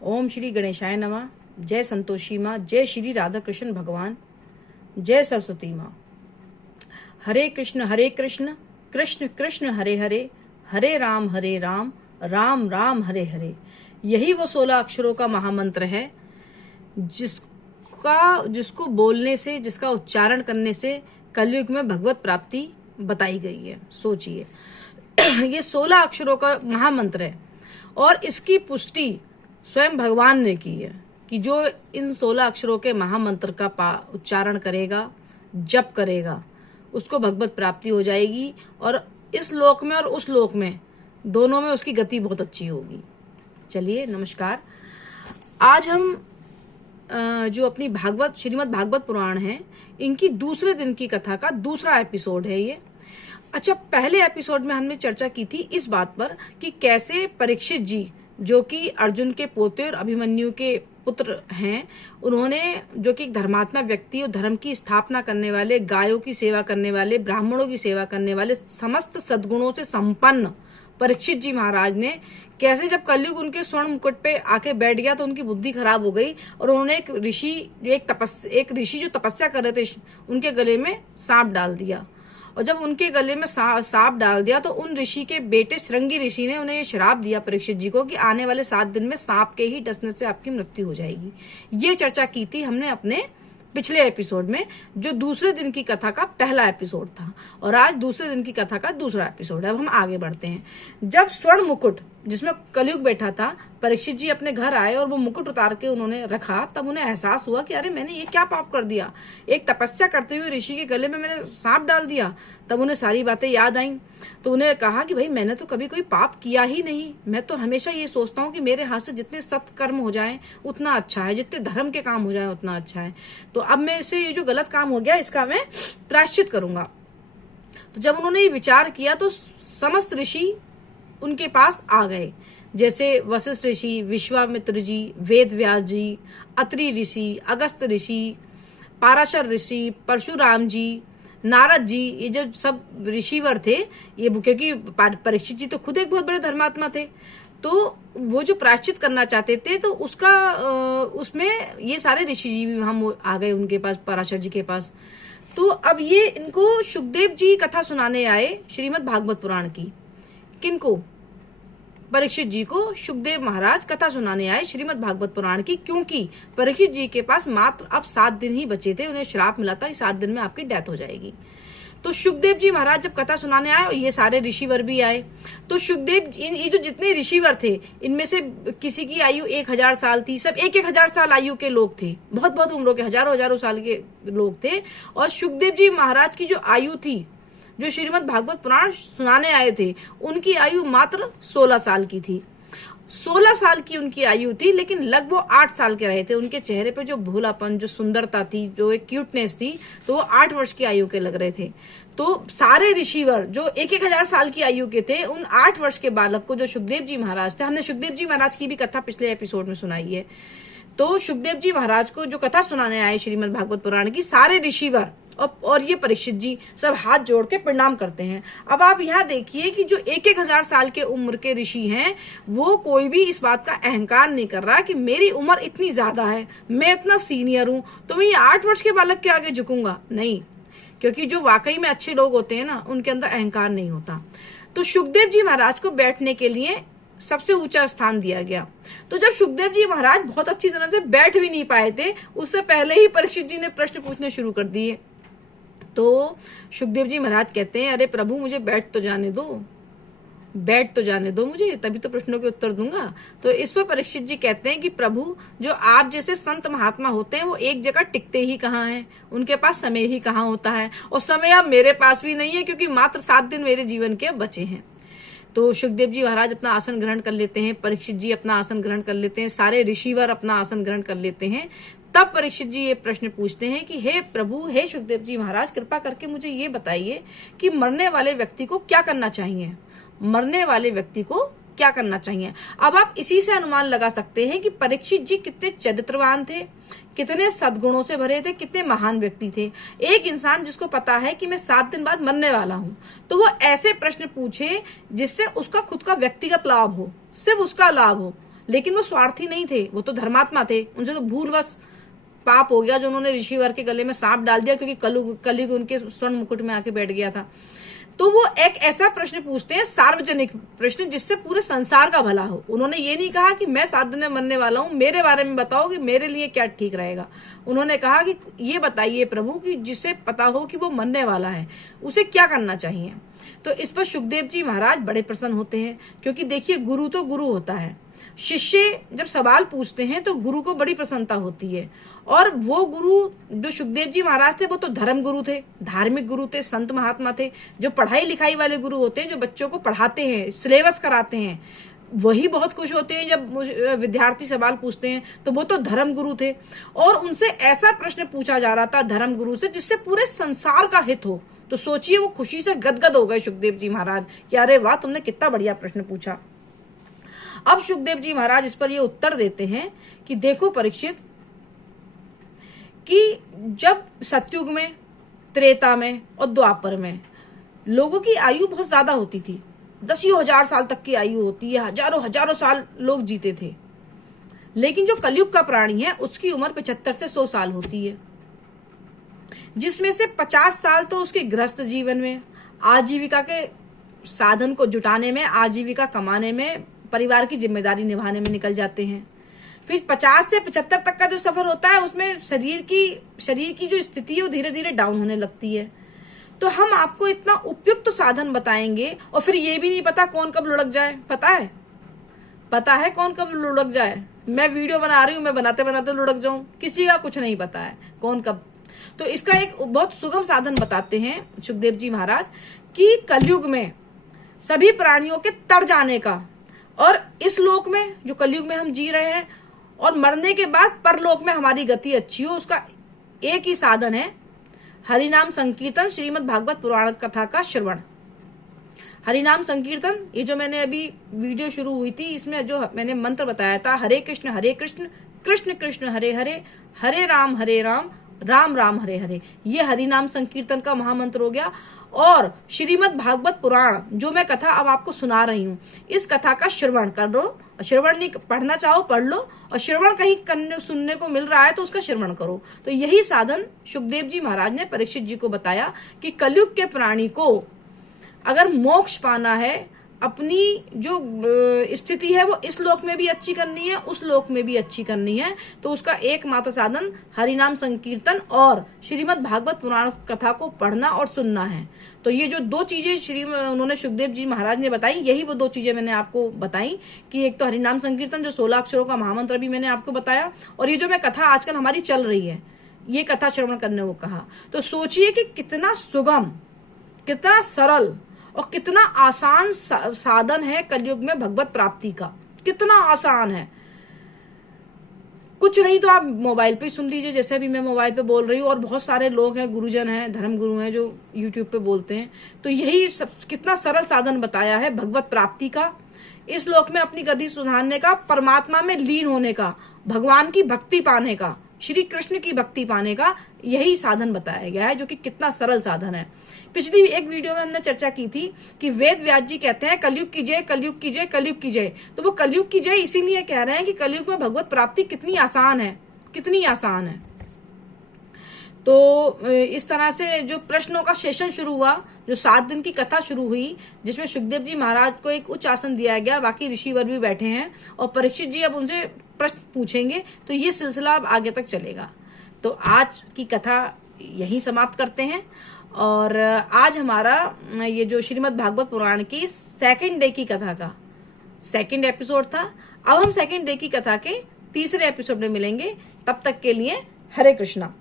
ओम श्री गणेशाय नमः। जय संतोषी माँ, जय श्री राधा कृष्ण भगवान, जय सरस्वती माँ। हरे कृष्ण कृष्ण कृष्ण हरे हरे, हरे राम राम राम हरे हरे। यही वो 16 अक्षरों का महामंत्र है जिसको बोलने से, जिसका उच्चारण करने से कलयुग में भगवत प्राप्ति बताई गई है। सोचिए ये 16 अक्षरों का महामंत्र है और इसकी पुष्टि स्वयं भगवान ने की है कि जो इन 16 अक्षरों के महामंत्र का उच्चारण करेगा, जप करेगा, उसको भगवत प्राप्ति हो जाएगी और इस लोक में और उस लोक में दोनों में उसकी गति बहुत अच्छी होगी। चलिए नमस्कार। आज हम जो अपनी श्रीमद् भागवत पुराण है, इनकी दूसरे दिन की कथा का दूसरा एपिसोड है ये। अच्छा, पहले एपिसोड में हमने चर्चा की थी इस बात पर कि कैसे परीक्षित जी, जो कि अर्जुन के पोते और अभिमन्यु के पुत्र हैं, उन्होंने, जो कि धर्मात्मा व्यक्ति और धर्म की स्थापना करने वाले, गायों की सेवा करने वाले, ब्राह्मणों की सेवा करने वाले, समस्त सद्गुणों से संपन्न परीक्षित जी महाराज ने कैसे, जब कलयुग उनके स्वर्ण मुकुट पे आके बैठ गया तो उनकी बुद्धि खराब हो गई और उन्होंने एक ऋषि जो तपस्या कर रहे थे, उनके गले में सांप डाल दिया। और जब उनके गले में सांप डाल दिया तो उन ऋषि के बेटे श्रृंगी ऋषि ने उन्हें ये श्राप दिया परीक्षित जी को कि आने वाले 7 दिन में सांप के ही डसने से आपकी मृत्यु हो जाएगी। ये चर्चा की थी हमने अपने पिछले एपिसोड में, जो दूसरे दिन की कथा का पहला एपिसोड था, और आज दूसरे दिन की कथा का दूसरा एपिसोड है। अब हम आगे बढ़ते हैं। जब स्वर्ण मुकुट जिसमें कलयुग बैठा था, परीक्षित जी अपने घर आए और वो मुकुट उतार के उन्होंने रखा, तब उन्हें एहसास हुआ कि अरे मैंने ये क्या पाप कर दिया, एक तपस्या करते हुए ऋषि के गले में मैंने सांप डाल दिया। तब उन्हें सारी बातें याद आईं तो उन्हें कहा कि भाई मैंने तो कभी कोई पाप किया ही नहीं, मैं तो हमेशा ये सोचता हूँ कि मेरे हाथ से जितने सत्कर्म हो जाएं उतना अच्छा है, जितने धर्म के काम हो जाएं उतना अच्छा है। तो अब मैं इसे, ये जो गलत काम हो गया इसका मैं प्रायश्चित करूंगा। तो जब उन्होंने ये विचार किया तो समस्त ऋषि उनके पास आ गए, जैसे वशिष्ठ ऋषि, विश्वामित्र जी, वेद व्यास जी, अत्रि ऋषि, अगस्त ऋषि, पाराशर ऋषि, परशुराम जी, नारद जी, ये जो सब ऋषिवर थे, ये क्योंकि परीक्षित जी तो खुद एक बहुत बड़े धर्मात्मा थे, तो वो जो प्रायश्चित करना चाहते थे तो उसमें ये सारे ऋषि जी भी हम आ गए उनके पास, पराशर जी के पास। तो अब ये इनको शुकदेव जी कथा सुनाने आए श्रीमद् भागवत पुराण की। किनको? परीक्षित जी को शुकदेव महाराज कथा सुनाने आए श्रीमद् भागवत पुराण की, क्योंकि परीक्षित जी के पास मात्र अब 7 दिन ही बचे थे। उन्हें श्राप मिला था कि 7 दिन में आपकी डेथ हो जाएगी। तो शुकदेव जी महाराज जब कथा सुनाने आए और ये सारे ऋषिवर भी आए, तो शुकदेव, ये जो जितने ऋषिवर थे, इनमें से किसी की आयु 1000 साल थी, सब 1000 साल आयु के लोग थे, बहुत बहुत उम्रों के, हजारों साल के लोग थे। और शुकदेव जी महाराज की जो आयु थी, जो श्रीमद् भागवत पुराण सुनाने आए थे, उनकी आयु मात्र 16 साल की थी। 16 साल की उनकी आयु थी, लेकिन लगभग वो 8 साल के रहे थे। उनके चेहरे पे जो भोलापन, जो सुंदरता थी, जो एक क्यूटनेस थी, तो वो 8 वर्ष की आयु के लग रहे थे। तो सारे ऋषिवर जो 1000 साल की आयु के थे, उन 8 वर्ष के बालक को जो शुकदेव जी महाराज थे, हमने शुकदेव जी महाराज की भी कथा पिछले एपिसोड में सुनाई है। तो शुकदेव जी महाराज को जो कथा सुनाने आए श्रीमद् भागवत पुराण की, सारे ऋषिवर और ये परीक्षित जी सब हाथ जोड़ के प्रणाम करते हैं। अब आप यहाँ देखिए कि जो 1000 साल के उम्र के ऋषि हैं, वो कोई भी इस बात का अहंकार नहीं कर रहा कि मेरी उम्र इतनी ज्यादा है, मैं इतना सीनियर हूं, तो मैं ये 8 वर्ष के बालक के आगे झुकूंगा नहीं, क्योंकि जो वाकई में अच्छे लोग होते हैं ना, उनके अंदर अहंकार नहीं होता। तो शुकदेव जी महाराज को बैठने के लिए सबसे ऊंचा स्थान दिया गया। तो जब शुकदेव जी महाराज बहुत अच्छी तरह से बैठ भी नहीं पाए थे, उससे पहले ही परीक्षित जी ने प्रश्न पूछने शुरू कर दिए। तो शुकदेव जी महाराज कहते हैं, अरे प्रभु मुझे बैठ तो जाने दो मुझे, तभी तो प्रश्नों के उत्तर दूंगा। तो इस पर परीक्षित जी कहते हैं कि प्रभु, जो आप जैसे संत महात्मा होते हैं, वो एक जगह टिकते ही कहाँ हैं, उनके पास समय ही कहाँ होता है, और समय अब मेरे पास भी नहीं है, क्योंकि मात्र 7 दिन मेरे जीवन के बचे हैं। तो शुकदेव जी महाराज अपना आसन ग्रहण कर लेते हैं, परीक्षित जी अपना आसन ग्रहण कर लेते हैं, सारे ऋषिवर अपना आसन ग्रहण कर लेते हैं। तब परीक्षित जी ये प्रश्न पूछते हैं कि हे प्रभु, हे शुकदेव जी महाराज, कृपा करके मुझे ये बताइए कि मरने वाले व्यक्ति को क्या करना चाहिए, मरने वाले व्यक्ति को क्या करना चाहिए। अब आप इसी से अनुमान लगा सकते हैं कि परीक्षित जी कितने चरित्रवान थे, कितने सद्गुणों से भरे थे, कितने महान व्यक्ति थे। एक इंसान जिसको पता है कि मैं 7 दिन बाद मरने वाला हूं, तो वो ऐसे प्रश्न पूछे जिससे उसका खुद का व्यक्तिगत लाभ हो, सिर्फ उसका लाभ हो, लेकिन वो स्वार्थी नहीं थे, वो तो धर्मात्मा थे। उनसे तो भूलवश पाप हो गया जो उन्होंने ऋषिवर के गले में सांप डाल दिया, क्योंकि कलयुग उनके स्वर्ण मुकुट में आके बैठ गया था। तो वो एक ऐसा प्रश्न पूछते हैं, सार्वजनिक प्रश्न, जिससे पूरे संसार का भला हो। उन्होंने ये नहीं कहा कि मैं 7 दिन में मरने वाला हूं, मेरे बारे में बताओ कि मेरे लिए क्या ठीक रहेगा। उन्होंने कहा कि ये बताइए प्रभु कि जिसे पता हो कि वो मरने वाला है उसे क्या करना चाहिए। तो इस पर सुखदेव जी महाराज बड़े प्रसन्न होते हैं, क्योंकि देखिए गुरु तो गुरु होता है। शिष्य जब सवाल पूछते हैं तो गुरु को बड़ी प्रसन्नता होती है। और वो गुरु जो सुखदेव जी महाराज थे वो तो धर्म गुरु थे, धार्मिक गुरु थे, संत महात्मा थे। जो पढ़ाई लिखाई वाले गुरु होते हैं, जो बच्चों को पढ़ाते हैं, सिलेबस कराते हैं, वही बहुत खुश होते हैं जब विद्यार्थी सवाल पूछते हैं। तो वो तो धर्म गुरु थे, और उनसे ऐसा प्रश्न पूछा जा रहा था धर्म गुरु से जिससे पूरे संसार का हित हो। तो सोचिए वो खुशी से गदगद हो गए सुखदेव जी महाराज कि अरे वाह, तुमने कितना बढ़िया प्रश्न पूछा। अब सुखदेव जी महाराज इस पर ये उत्तर देते हैं कि देखो परीक्षित, कि जब सतयुग में, त्रेता में और द्वापर में लोगों की आयु बहुत ज्यादा होती थी, 10,000 साल तक की आयु होती है, हजारों साल लोग जीते थे। लेकिन जो कलयुग का प्राणी है उसकी उम्र 75 से 100 साल होती है, जिसमें से 50 साल तो उसके गृहस्थ जीवन में, आजीविका के साधन को जुटाने में, आजीविका कमाने में, परिवार की जिम्मेदारी निभाने में निकल जाते हैं। फिर 50 से 75 तक का जो सफर होता है उसमें शरीर की जो स्थिति है वो धीरे धीरे डाउन होने लगती है। तो हम आपको इतना उपयुक्त साधन बताएंगे, और फिर ये भी नहीं पता कौन कब लुढ़क जाए। पता है कौन कब लुढ़क जाए। मैं वीडियो बना रही हूँ, मैं बनाते बनाते लुढ़क जाऊं, किसी का कुछ नहीं पता है कौन कब। तो इसका एक बहुत सुगम साधन बताते हैं सुखदेव जी महाराज कि कलयुग में सभी प्राणियों के तर जाने का, और इस लोक में जो कलयुग में हम जी रहे हैं और मरने के बाद परलोक में हमारी गति अच्छी हो, उसका एक ही साधन है हरिनाम संकीर्तन, श्रीमद् भागवत पुराण कथा का श्रवण। हरिनाम संकीर्तन, ये जो मैंने अभी वीडियो शुरू हुई थी इसमें जो मैंने मंत्र बताया था, हरे कृष्ण कृष्ण कृष्ण हरे हरे, हरे राम राम राम हरे हरे, ये हरिनाम संकीर्तन का महामंत्र हो गया। और श्रीमद् भागवत पुराण जो मैं कथा अब आपको सुना रही हूँ, इस कथा का श्रवण कर लो। श्रवण नहीं पढ़ना चाहो पढ़ लो, और श्रवण कहीं करने सुनने को मिल रहा है तो उसका श्रवण करो। तो यही साधन सुखदेव जी महाराज ने परीक्षित जी को बताया कि कलयुग के प्राणी को अगर मोक्ष पाना है, अपनी जो स्थिति है वो इस लोक में भी अच्छी करनी है, उस लोक में भी अच्छी करनी है, तो उसका एकमात्र साधन हरिनाम संकीर्तन और श्रीमद् भागवत पुराण कथा को पढ़ना और सुनना है। तो ये जो 2 चीजें उन्होंने सुखदेव जी महाराज ने बताई, यही वो 2 चीजें मैंने आपको बताई कि एक तो हरिनाम संकीर्तन जो 16 अक्षरों का महामंत्र भी मैंने आपको बताया, और ये जो मैं कथा आजकल हमारी चल रही है ये कथा श्रवण करने को कहा। तो सोचिए कि कितना सुगम, कितना सरल और कितना आसान साधन है कलयुग में भगवत प्राप्ति का, कितना आसान है। कुछ नहीं तो आप मोबाइल पे सुन लीजिए, जैसे अभी मैं मोबाइल पे बोल रही हूँ, और बहुत सारे लोग हैं, गुरुजन हैं, धर्म गुरु हैं जो यूट्यूब पे बोलते हैं। तो यही सब कितना सरल साधन बताया है भगवत प्राप्ति का, इस लोक में अपनी गति सुधारने का, परमात्मा में लीन होने का, भगवान की भक्ति पाने का, श्री कृष्ण की भक्ति पाने का, यही साधन बताया गया है, जो कि कितना सरल साधन है। पिछली एक वीडियो में हमने चर्चा की थी कि वेद व्यास जी कहते हैं कलयुग की जय, कलयुग की जय, कलयुग की जय। तो वो कलयुग की जय इसीलिए कह रहे हैं कि कलयुग में भगवत प्राप्ति कितनी आसान है, कितनी आसान है। तो इस तरह से जो प्रश्नों का सेशन शुरू हुआ, जो 7 दिन की कथा शुरू हुई, जिसमें सुखदेव जी महाराज को एक उच्च आसन दिया गया, बाकी ऋषिवर भी बैठे हैं, और परीक्षित जी अब उनसे प्रश्न पूछेंगे। तो ये सिलसिला अब आगे तक चलेगा। तो आज की कथा यहीं समाप्त करते हैं, और आज हमारा ये जो श्रीमद् भागवत पुराण की 2nd डे की कथा का 2nd एपिसोड था। अब हम 2nd डे की कथा के 3रे एपिसोड में मिलेंगे। तब तक के लिए हरे कृष्णा।